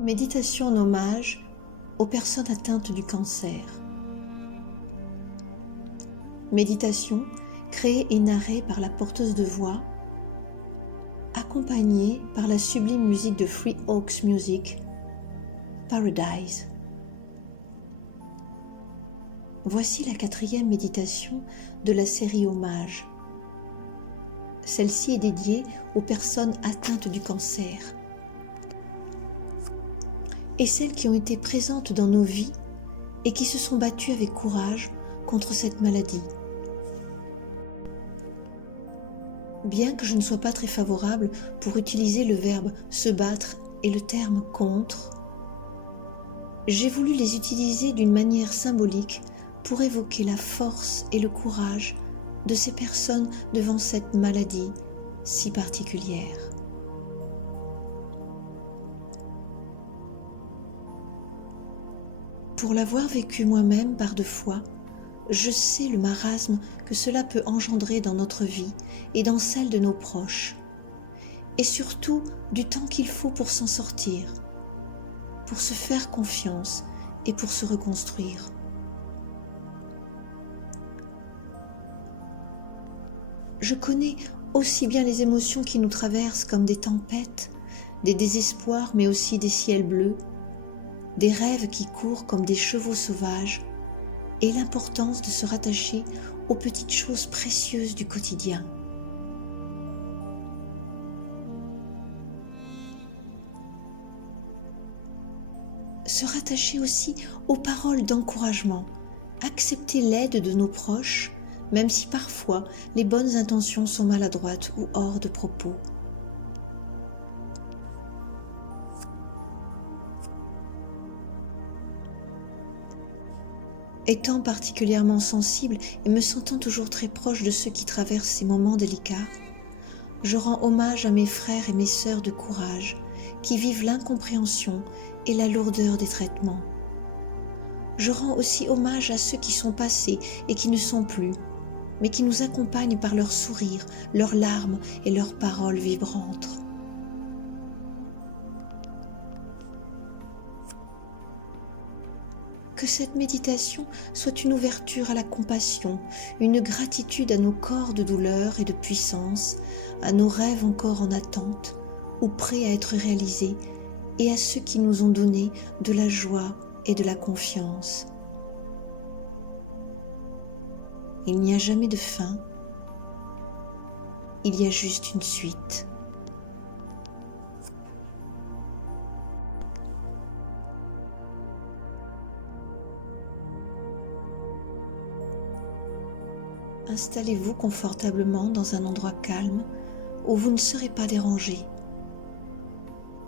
Méditation en hommage aux personnes atteintes du cancer. Méditation créée et narrée par la porteuse de voix, accompagnée par la sublime musique de Free Oaks Music, Paradise. Voici la 4e méditation de la série Hommage. Celle-ci est dédiée aux personnes atteintes du cancer et celles qui ont été présentes dans nos vies et qui se sont battues avec courage contre cette maladie. Bien que je ne sois pas très favorable pour utiliser le verbe se battre et le terme contre, j'ai voulu les utiliser d'une manière symbolique pour évoquer la force et le courage de ces personnes devant cette maladie si particulière. Pour l'avoir vécu moi-même par 2 fois, je sais le marasme que cela peut engendrer dans notre vie et dans celle de nos proches, et surtout du temps qu'il faut pour s'en sortir, pour se faire confiance et pour se reconstruire. Je connais aussi bien les émotions qui nous traversent comme des tempêtes, des désespoirs mais aussi des ciels bleus, des rêves qui courent comme des chevaux sauvages, et l'importance de se rattacher aux petites choses précieuses du quotidien. Se rattacher aussi aux paroles d'encouragement, accepter l'aide de nos proches, même si parfois les bonnes intentions sont maladroites ou hors de propos. Étant particulièrement sensible et me sentant toujours très proche de ceux qui traversent ces moments délicats, je rends hommage à mes frères et mes sœurs de courage qui vivent l'incompréhension et la lourdeur des traitements. Je rends aussi hommage à ceux qui sont passés et qui ne sont plus, mais qui nous accompagnent par leurs sourires, leurs larmes et leurs paroles vibrantes. Que cette méditation soit une ouverture à la compassion, une gratitude à nos corps de douleur et de puissance, à nos rêves encore en attente ou prêts à être réalisés, et à ceux qui nous ont donné de la joie et de la confiance. Il n'y a jamais de fin, il y a juste une suite. Installez-vous confortablement dans un endroit calme où vous ne serez pas dérangé,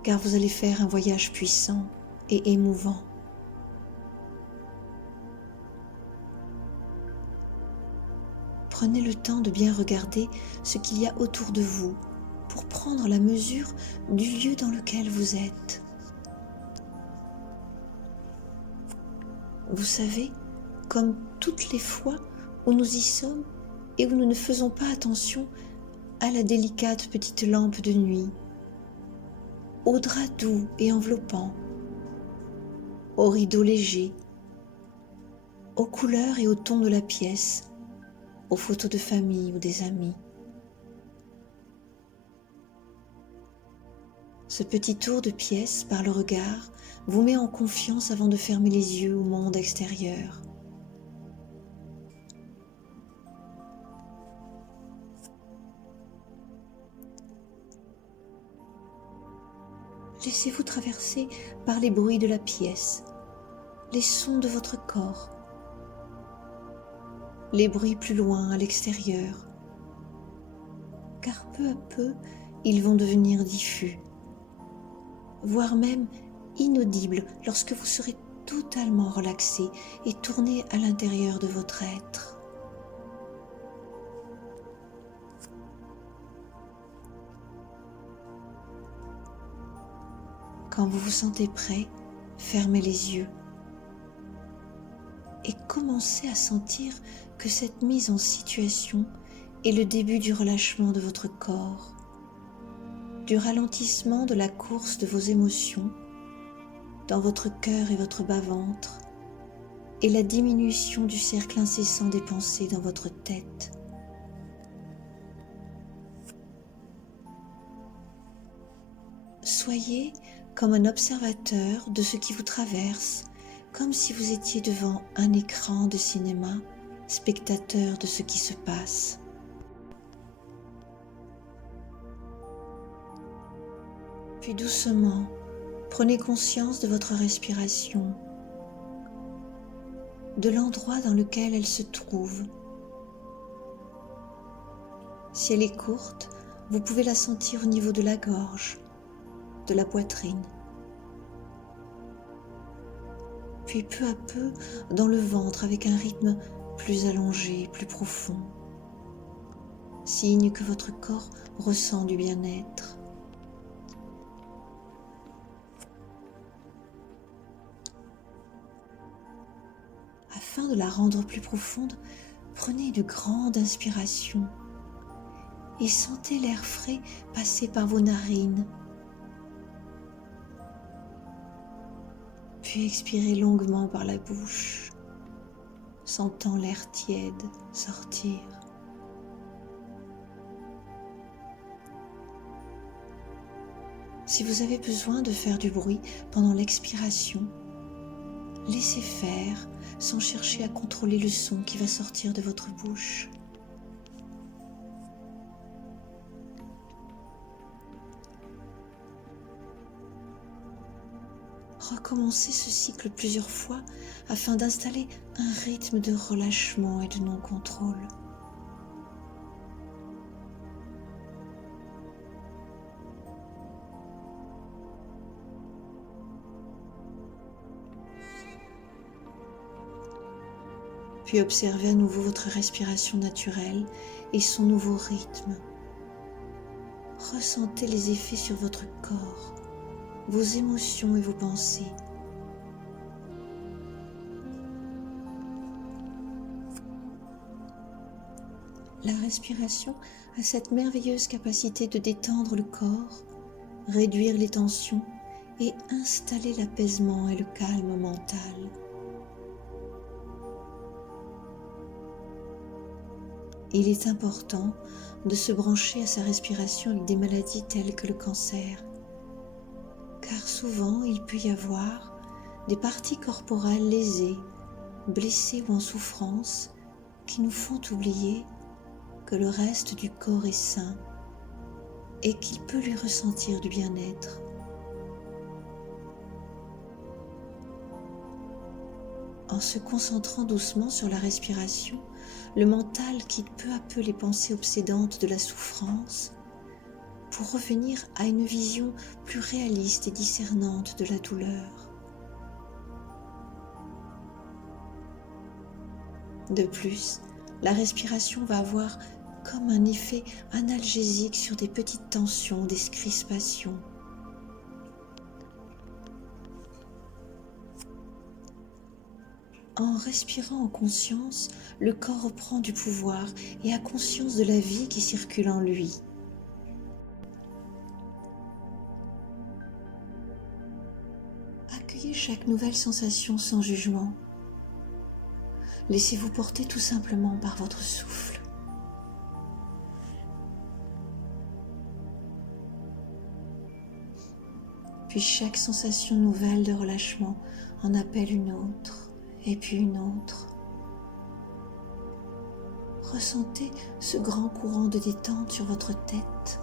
car vous allez faire un voyage puissant et émouvant. Prenez le temps de bien regarder ce qu'il y a autour de vous pour prendre la mesure du lieu dans lequel vous êtes. Vous savez, comme toutes les fois où nous y sommes et où nous ne faisons pas attention à la délicate petite lampe de nuit, au drap doux et enveloppant, aux rideaux légers, aux couleurs et aux tons de la pièce, aux photos de famille ou des amis. Ce petit tour de pièce par le regard vous met en confiance avant de fermer les yeux au monde extérieur. Laissez-vous traverser par les bruits de la pièce, les sons de votre corps, les bruits plus loin à l'extérieur, car peu à peu, ils vont devenir diffus, voire même inaudibles lorsque vous serez totalement relaxé et tourné à l'intérieur de votre être. Quand vous vous sentez prêt, fermez les yeux et commencez à sentir que cette mise en situation est le début du relâchement de votre corps, du ralentissement de la course de vos émotions dans votre cœur et votre bas-ventre, et la diminution du cercle incessant des pensées dans votre tête. Soyez comme un observateur de ce qui vous traverse, comme si vous étiez devant un écran de cinéma, spectateur de ce qui se passe. Puis doucement, prenez conscience de votre respiration, de l'endroit dans lequel elle se trouve. Si elle est courte, vous pouvez la sentir au niveau de la gorge, de la poitrine. Puis peu à peu dans le ventre avec un rythme plus allongé, plus profond, signe que votre corps ressent du bien-être. Afin de la rendre plus profonde, prenez une grande inspiration et sentez l'air frais passer par vos narines. Puis expirez longuement par la bouche, sentant l'air tiède sortir. Si vous avez besoin de faire du bruit pendant l'expiration, laissez faire sans chercher à contrôler le son qui va sortir de votre bouche. Recommencez ce cycle plusieurs fois afin d'installer un rythme de relâchement et de non-contrôle. Puis observez à nouveau votre respiration naturelle et son nouveau rythme. Ressentez les effets sur votre corps, vos émotions et vos pensées. La respiration a cette merveilleuse capacité de détendre le corps, réduire les tensions et installer l'apaisement et le calme mental. Il est important de se brancher à sa respiration avec des maladies telles que le cancer, car souvent il peut y avoir des parties corporelles lésées, blessées ou en souffrance qui nous font oublier que le reste du corps est sain et qu'il peut lui ressentir du bien-être. En se concentrant doucement sur la respiration, le mental quitte peu à peu les pensées obsédantes de la souffrance pour revenir à une vision plus réaliste et discernante de la douleur. De plus, la respiration va avoir comme un effet analgésique sur des petites tensions, des crispations. En respirant en conscience, le corps reprend du pouvoir et a conscience de la vie qui circule en lui. Accueillez chaque nouvelle sensation sans jugement. Laissez-vous porter tout simplement par votre souffle. Puis chaque sensation nouvelle de relâchement en appelle une autre. Et puis une autre. Ressentez ce grand courant de détente sur votre tête,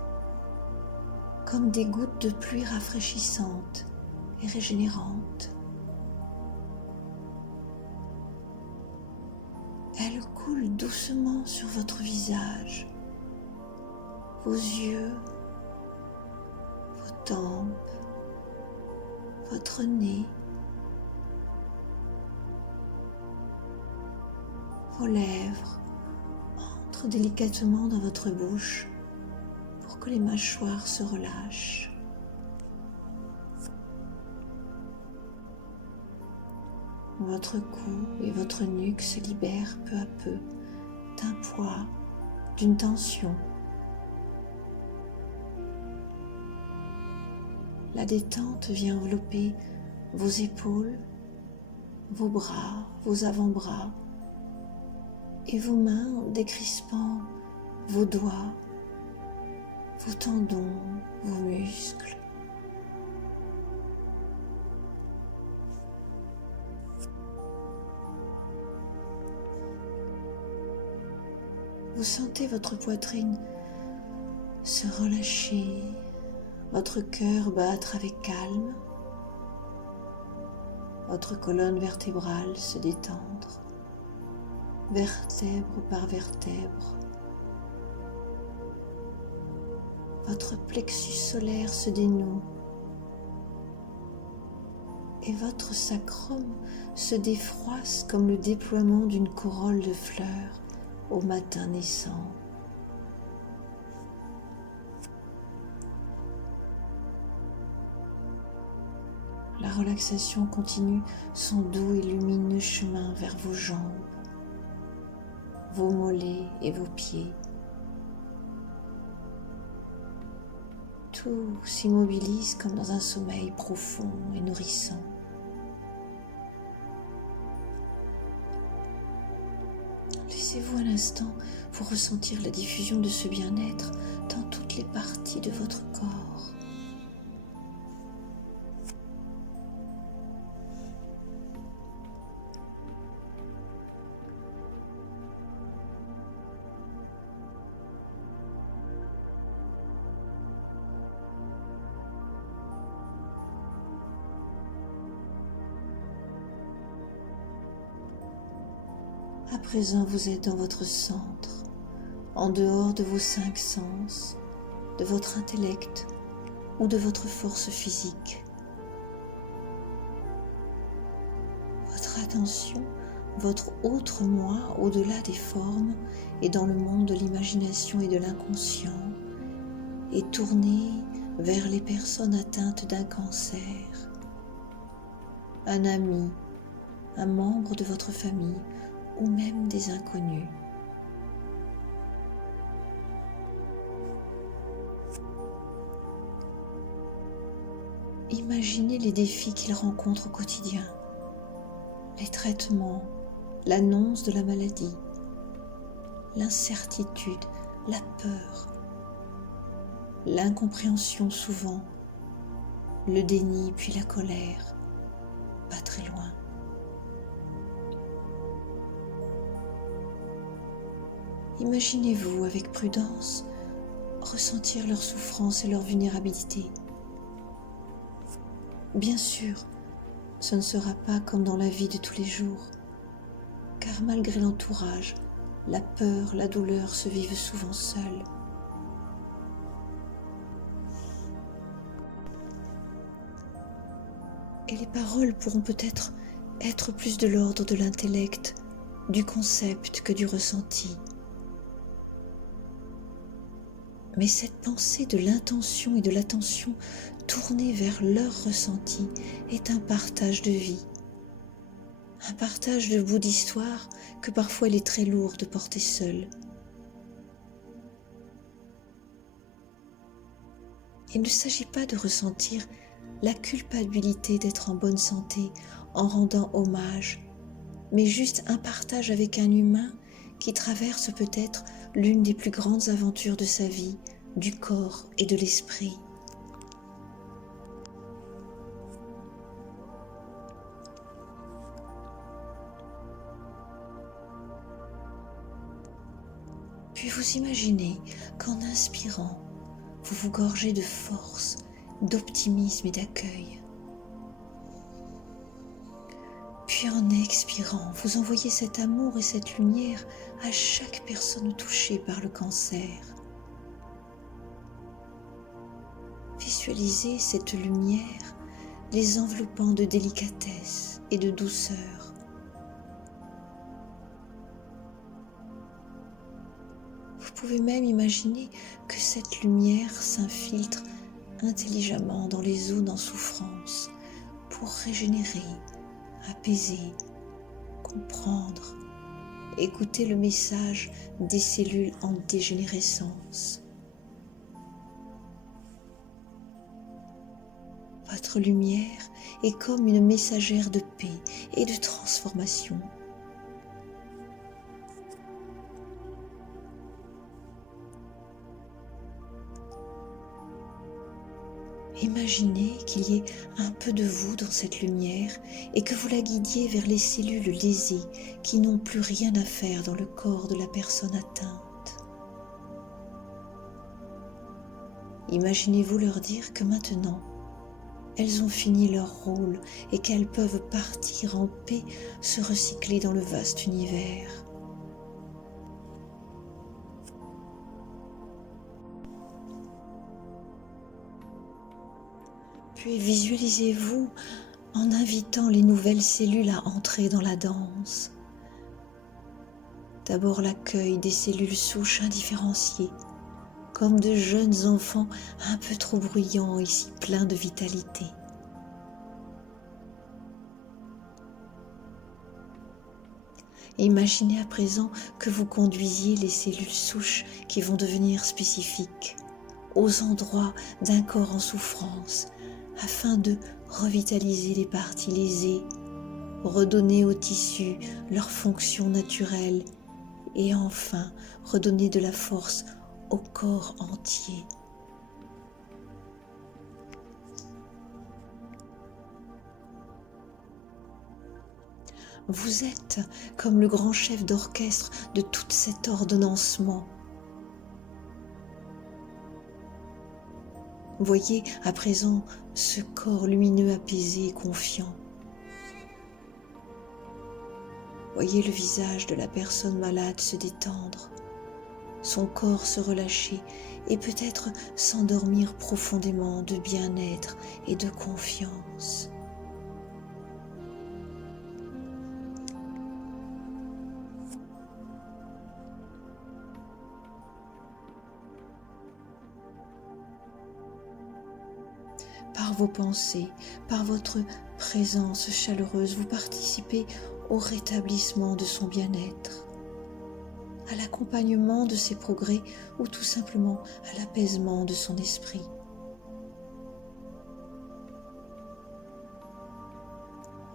comme des gouttes de pluie rafraîchissantes et régénérantes. Elles coulent doucement sur votre visage, vos yeux, vos tempes, votre nez, vos lèvres entrent délicatement dans votre bouche pour que les mâchoires se relâchent. Votre cou et votre nuque se libèrent peu à peu d'un poids, d'une tension. La détente vient envelopper vos épaules, vos bras, vos avant-bras et vos mains décrispant vos doigts, vos tendons, vos muscles. Vous sentez votre poitrine se relâcher, votre cœur battre avec calme, votre colonne vertébrale se détendre, vertèbre par vertèbre. Votre plexus solaire se dénoue et votre sacrum se défroisse comme le déploiement d'une corolle de fleurs au matin naissant. La relaxation continue son doux et lumineux chemin vers vos jambes, vos mollets et vos pieds. Tout s'immobilise comme dans un sommeil profond et nourrissant. Laissez-vous un instant pour ressentir la diffusion de ce bien-être dans toutes les parties de votre corps. À présent, vous êtes dans votre centre, en dehors de vos 5 sens, de votre intellect ou de votre force physique. Votre attention, votre autre moi au-delà des formes et dans le monde de l'imagination et de l'inconscient est tournée vers les personnes atteintes d'un cancer, un ami, un membre de votre famille ou même des inconnus. Imaginez les défis qu'ils rencontrent au quotidien, les traitements, l'annonce de la maladie, l'incertitude, la peur, l'incompréhension souvent, le déni puis la colère, pas très loin. Imaginez-vous avec prudence ressentir leur souffrance et leur vulnérabilité. Bien sûr, ce ne sera pas comme dans la vie de tous les jours, car malgré l'entourage, la peur, la douleur se vivent souvent seules. Et les paroles pourront peut-être être plus de l'ordre de l'intellect, du concept que du ressenti. Mais cette pensée de l'intention et de l'attention tournée vers leur ressenti est un partage de vie, un partage de bout d'histoire que parfois il est très lourd de porter seul. Il ne s'agit pas de ressentir la culpabilité d'être en bonne santé en rendant hommage, mais juste un partage avec un humain qui traverse peut-être l'une des plus grandes aventures de sa vie, du corps et de l'esprit. Puis vous imaginez qu'en inspirant, vous vous gorgez de force, d'optimisme et d'accueil. Puis en expirant, vous envoyez cet amour et cette lumière à chaque personne touchée par le cancer. Visualisez cette lumière les enveloppant de délicatesse et de douceur. Vous pouvez même imaginer que cette lumière s'infiltre intelligemment dans les zones en souffrance pour régénérer, apaiser, comprendre, écouter le message des cellules en dégénérescence. Votre lumière est comme une messagère de paix et de transformation. Imaginez qu'il y ait un peu de vous dans cette lumière et que vous la guidiez vers les cellules lésées qui n'ont plus rien à faire dans le corps de la personne atteinte. Imaginez-vous leur dire que maintenant, elles ont fini leur rôle et qu'elles peuvent partir en paix, se recycler dans le vaste univers. Puis visualisez-vous en invitant les nouvelles cellules à entrer dans la danse. D'abord l'accueil des cellules souches indifférenciées, comme de jeunes enfants un peu trop bruyants et si pleins de vitalité. Imaginez à présent que vous conduisiez les cellules souches qui vont devenir spécifiques aux endroits d'un corps en souffrance, afin de revitaliser les parties lésées, redonner aux tissus leur fonction naturelle et enfin redonner de la force au corps entier. Vous êtes comme le grand chef d'orchestre de tout cet ordonnancement. Voyez à présent ce corps lumineux, apaisé et confiant. Voyez le visage de la personne malade se détendre, son corps se relâcher et peut-être s'endormir profondément de bien-être et de confiance. Par vos pensées, par votre présence chaleureuse, vous participez au rétablissement de son bien-être, à l'accompagnement de ses progrès ou tout simplement à l'apaisement de son esprit.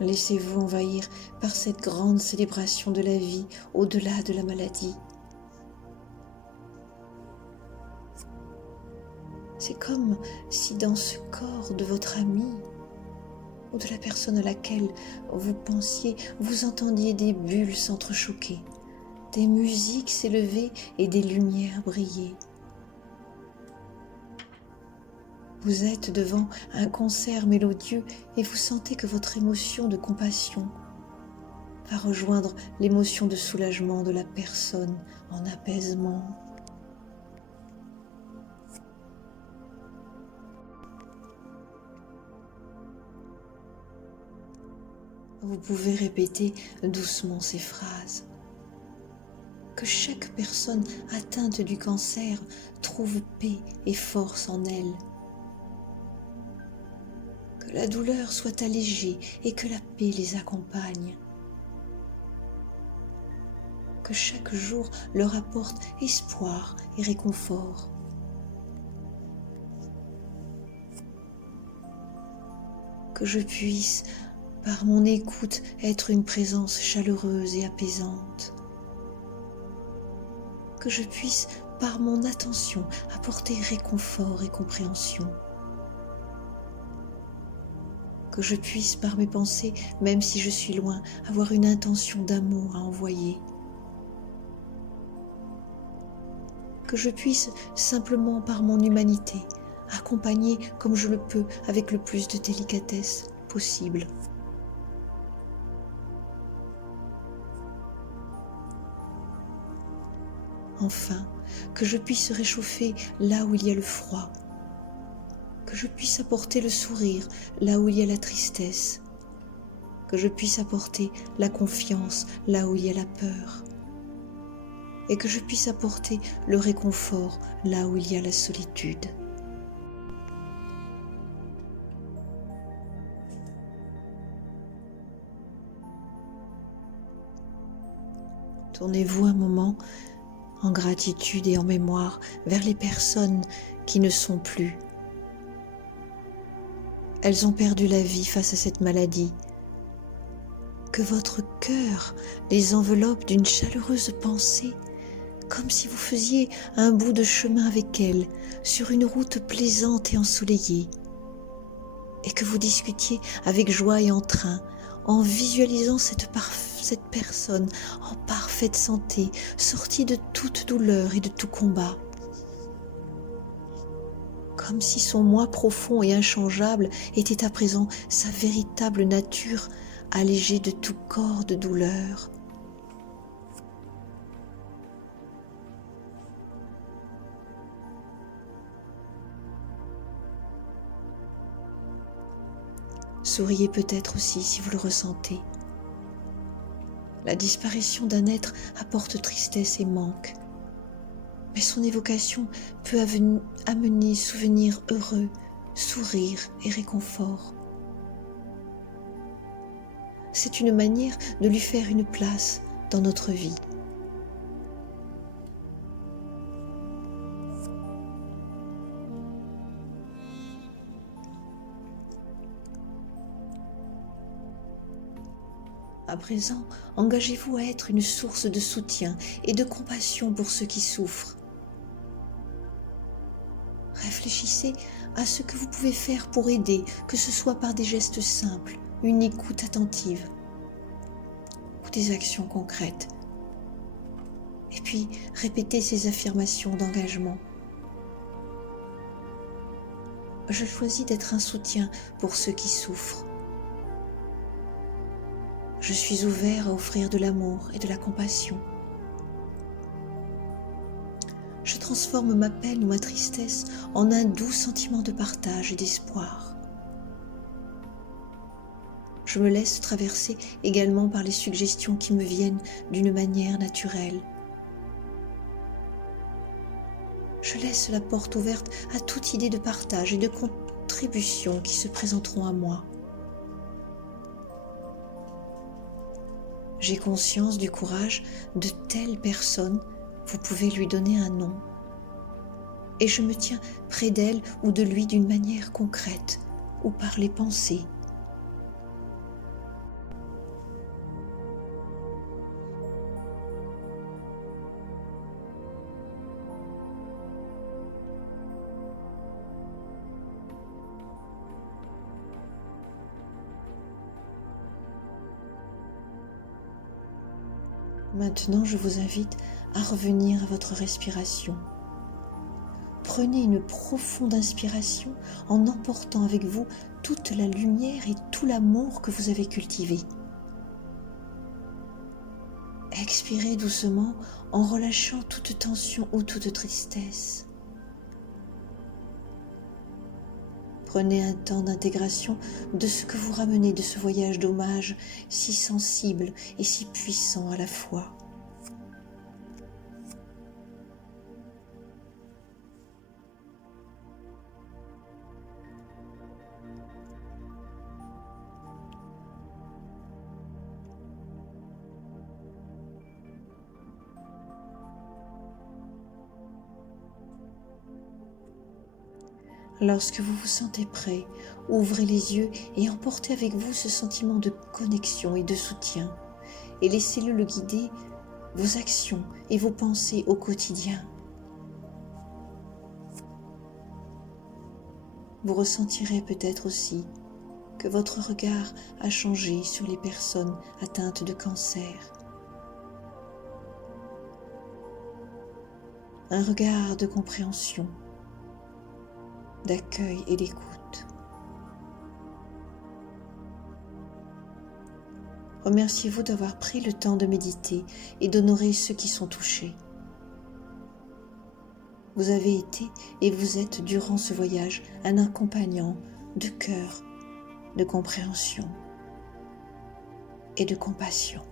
Laissez-vous envahir par cette grande célébration de la vie au-delà de la maladie. C'est comme si dans ce corps de votre ami ou de la personne à laquelle vous pensiez, vous entendiez des bulles s'entrechoquer, des musiques s'élever et des lumières briller. Vous êtes devant un concert mélodieux et vous sentez que votre émotion de compassion va rejoindre l'émotion de soulagement de la personne en apaisement. Vous pouvez répéter doucement ces phrases. Que chaque personne atteinte du cancer trouve paix et force en elle. Que la douleur soit allégée et que la paix les accompagne. Que chaque jour leur apporte espoir et réconfort. Que je puisse, par mon écoute, être une présence chaleureuse et apaisante. Que je puisse, par mon attention, apporter réconfort et compréhension. Que je puisse, par mes pensées, même si je suis loin, avoir une intention d'amour à envoyer. Que je puisse, simplement par mon humanité, accompagner comme je le peux avec le plus de délicatesse possible. Enfin, que je puisse réchauffer là où il y a le froid, que je puisse apporter le sourire là où il y a la tristesse, que je puisse apporter la confiance là où il y a la peur, et que je puisse apporter le réconfort là où il y a la solitude. Tournez-vous un moment en gratitude et en mémoire vers les personnes qui ne sont plus, Elles ont perdu la vie face à cette maladie. Que votre cœur les enveloppe d'une chaleureuse pensée, comme si vous faisiez un bout de chemin avec elles sur une route plaisante et ensoleillée, et que vous discutiez avec joie et entrain, en visualisant cette personne en parfaite santé, sortie de toute douleur et de tout combat. Comme si son moi profond et inchangeable était à présent sa véritable nature, allégée de tout corps de douleur. Souriez peut-être aussi si vous le ressentez. La disparition d'un être apporte tristesse et manque, mais son évocation peut amener souvenirs heureux, sourires et réconfort. C'est une manière de lui faire une place dans notre vie. À présent, engagez-vous à être une source de soutien et de compassion pour ceux qui souffrent. Réfléchissez à ce que vous pouvez faire pour aider, que ce soit par des gestes simples, une écoute attentive ou des actions concrètes. Et puis, répétez ces affirmations d'engagement. Je choisis d'être un soutien pour ceux qui souffrent. Je suis ouvert à offrir de l'amour et de la compassion. Je transforme ma peine ou ma tristesse en un doux sentiment de partage et d'espoir. Je me laisse traverser également par les suggestions qui me viennent d'une manière naturelle. Je laisse la porte ouverte à toute idée de partage et de contribution qui se présenteront à moi. J'ai conscience du courage de telle personne, vous pouvez lui donner un nom. Et je me tiens près d'elle ou de lui d'une manière concrète ou par les pensées. Maintenant, je vous invite à revenir à votre respiration. Prenez une profonde inspiration en emportant avec vous toute la lumière et tout l'amour que vous avez cultivé. Expirez doucement en relâchant toute tension ou toute tristesse. Prenez un temps d'intégration de ce que vous ramenez de ce voyage d'hommage si sensible et si puissant à la fois. Lorsque vous vous sentez prêt, ouvrez les yeux et emportez avec vous ce sentiment de connexion et de soutien, et laissez-le guider vos actions et vos pensées au quotidien. Vous ressentirez peut-être aussi que votre regard a changé sur les personnes atteintes de cancer. Un regard de compréhension, d'accueil et d'écoute. Remerciez-vous d'avoir pris le temps de méditer et d'honorer ceux qui sont touchés. Vous avez été et vous êtes durant ce voyage un accompagnant de cœur, de compréhension et de compassion.